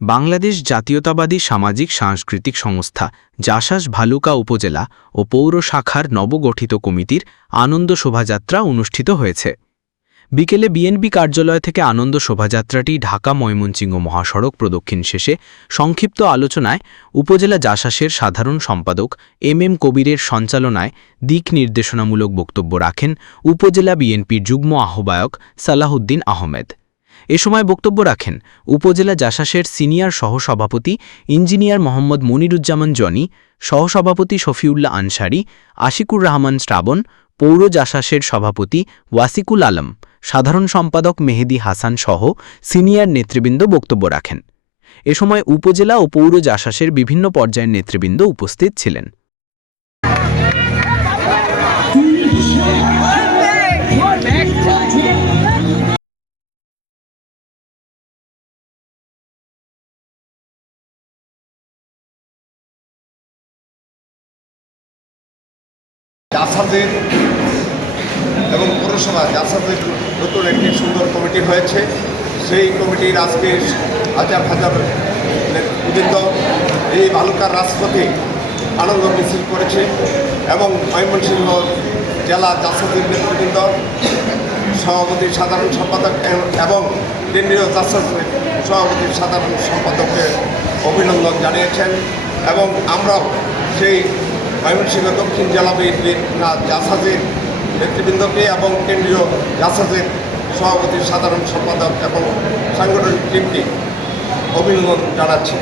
বাংলাদেশ জাতীয়তাবাদী সামাজিক সাংস্কৃতিক সংস্থা জাসাস ভালুকা উপজেলা ও পৌর শাখার নবগঠিত কমিটির আনন্দ শোভাযাত্রা অনুষ্ঠিত হয়েছে। বিকেলে বিএনপি কার্যালয় থেকে আনন্দ শোভাযাত্রাটি ঢাকা ময়মনসিংহ মহাসড়ক প্রদক্ষিণ শেষে সংক্ষিপ্ত আলোচনায় উপজেলা জাসাসের সাধারণ সম্পাদক এম এম কবিরের সঞ্চালনায় দিক নির্দেশনামূলক বক্তব্য রাখেন উপজেলা বিএনপির যুগ্ম আহ্বায়ক সালাহুদ্দিন আহমেদ। এ সময় বক্তব্য রাখেন উপজেলা জাসাসের সিনিয়র সহসভাপতি ইঞ্জিনিয়ার মোহাম্মদ মনিরুজ্জামান জনি, সহসভাপতি শফিউল্লাহ আনসারি, আশিকুর রহমান শ্রাবণ, পৌর জাসাসের সভাপতি ওয়াসিকুল আলম, সাধারণ সম্পাদক মেহেদি হাসান সহ সিনিয়র নেতৃবৃন্দ বক্তব্য রাখেন। এ সময় উপজেলা ও পৌর জাসাসের বিভিন্ন পর্যায়ের নেতৃবৃন্দ উপস্থিত ছিলেন। জাসাদের এবং পৌরসভা জাসাদের নতুন একটি সুন্দর কমিটি হয়েছে, সেই কমিটির আজকে হাজার হাজার নেতৃবৃন্দ এই বালুকার রাজপথে আনন্দ মিছিল করেছে এবং ময়মনসিংহ জেলা জাসাদের নেতৃবৃন্দ, সভাপতি সাধারণ সম্পাদক এবং কেন্দ্রীয় জাসাদের সভাপতি সাধারণ সম্পাদককে অভিনন্দন জানিয়েছেন। এবং আমরাও সেই ময়মনসিংহ দক্ষিণ জেলা বিএনপির জাসাজের নেতৃবৃন্দকে এবং কেন্দ্রীয় জাসাজের সভাপতি সাধারণ সম্পাদক এবং সাংগঠনিক টিমকে অভিনন্দন জানাচ্ছি।